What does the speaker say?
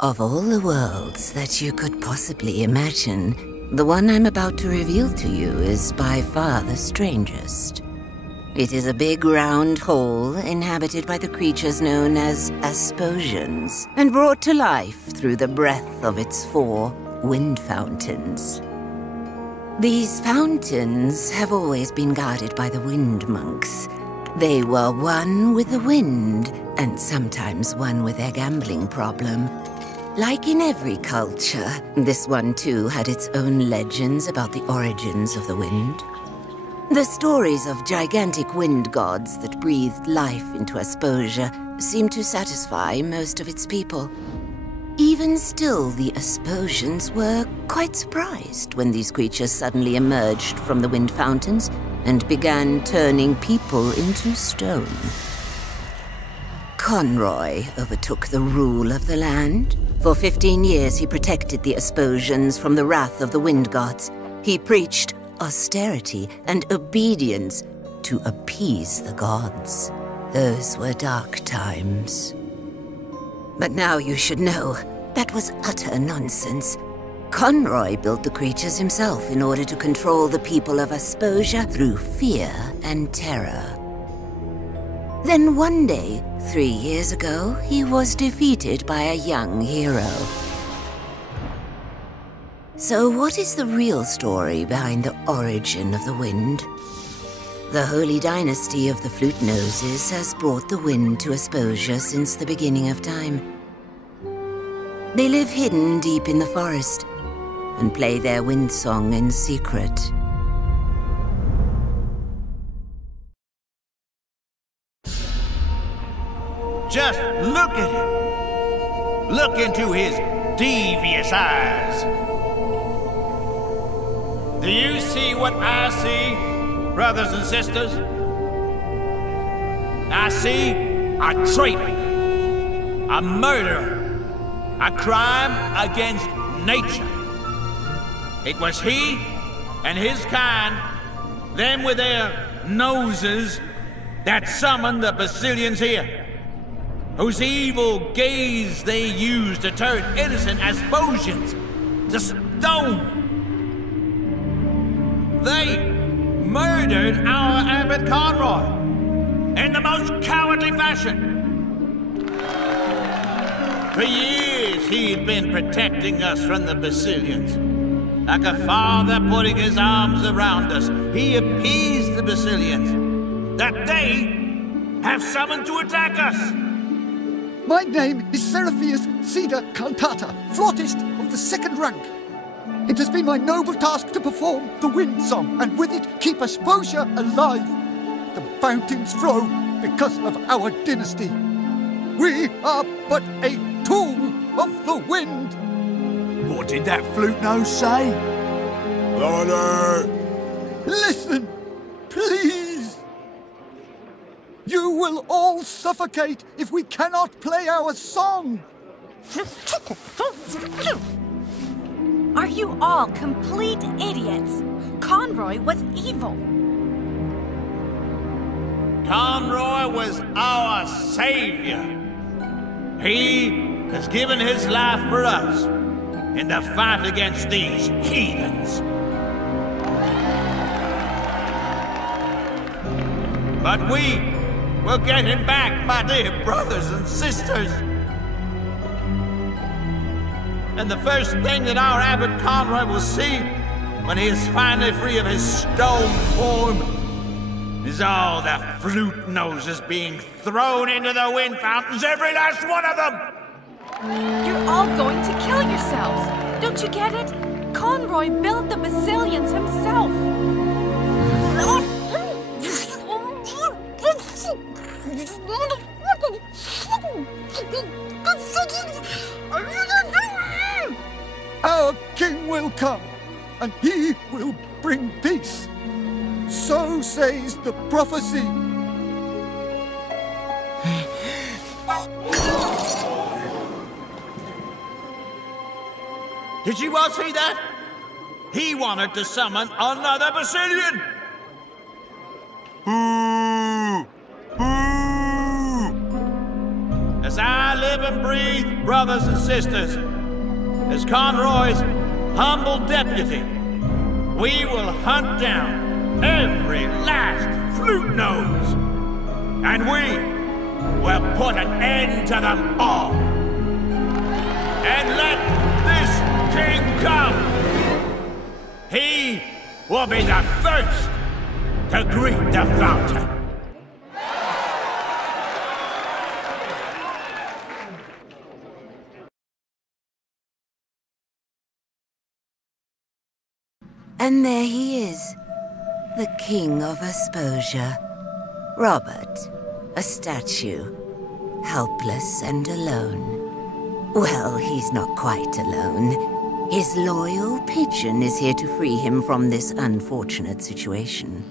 Of all the worlds that you could possibly imagine, the one I'm about to reveal to you is by far the strangest. It is a big round hole inhabited by the creatures known as Asposians, and brought to life through the breath of its 4 wind fountains. These fountains have always been guarded by the wind monks. They were one with the wind, and sometimes one with their gambling problem. Like in every culture, this one too had its own legends about the origins of the wind. The stories of gigantic wind gods that breathed life into Asposia seemed to satisfy most of its people. Even still, the Asposians were quite surprised when these creatures suddenly emerged from the wind fountains and began turning people into stone. Conroy overtook the rule of the land. For 15 years he protected the Asposians from the wrath of the wind gods. He preached austerity and obedience to appease the gods. Those were dark times. But now you should know, that was utter nonsense. Conroy built the creatures himself in order to control the people of Asposia through fear and terror. Then one day, 3 years ago, he was defeated by a young hero. So what is the real story behind the origin of the wind? The holy dynasty of the Flute Noses has brought the wind to Asposia since the beginning of time. They live hidden deep in the forest and play their wind song in secret. Just look at him. Look into his devious eyes. Do you see what I see, brothers and sisters? I see a traitor, a murderer, a crime against nature. It was he and his kind, them with their noses, that summoned the Basilians here, whose evil gaze they used to turn innocent Asposians to stone. They murdered our Abbot Conroy in the most cowardly fashion. For years he had been protecting us from the Basilians. Like a father putting his arms around us, he appeased the Basilians that they have summoned to attack us. My name is Seraphius Cedar Cantata, flautist of the 2nd rank. It has been my noble task to perform the wind song, and with it keep Asposia alive. The fountains flow because of our dynasty. We are but a tool of the wind. What did that flute nose say? Louder! Listen, please. You will all suffocate if we cannot play our song. Are you all complete idiots? Conroy was evil. Conroy was our savior. He has given his life for us in the fight against these heathens. But we will get him back, my dear brothers and sisters. And the first thing that our Abbot Conroy will see when he is finally free of his stone form is all the flute noses being thrown into the wind fountains, every last one of them! You're all going to kill yourselves. Don't you get it? Conroy built the Basilians himself. Our king will come, and he will bring peace. So says the prophecy. Did you all see that? He wanted to summon another Basilian. Boo! Boo! As I live and breathe, bereaved brothers and sisters, as Conroy's humble deputy, we will hunt down every last flute nose, and we will put an end to them all. And let this king come. He will be the first to greet the fountain. And there he is, the King of Asposia, Robert, a statue, helpless and alone. Well, he's not quite alone. His loyal pigeon is here to free him from this unfortunate situation.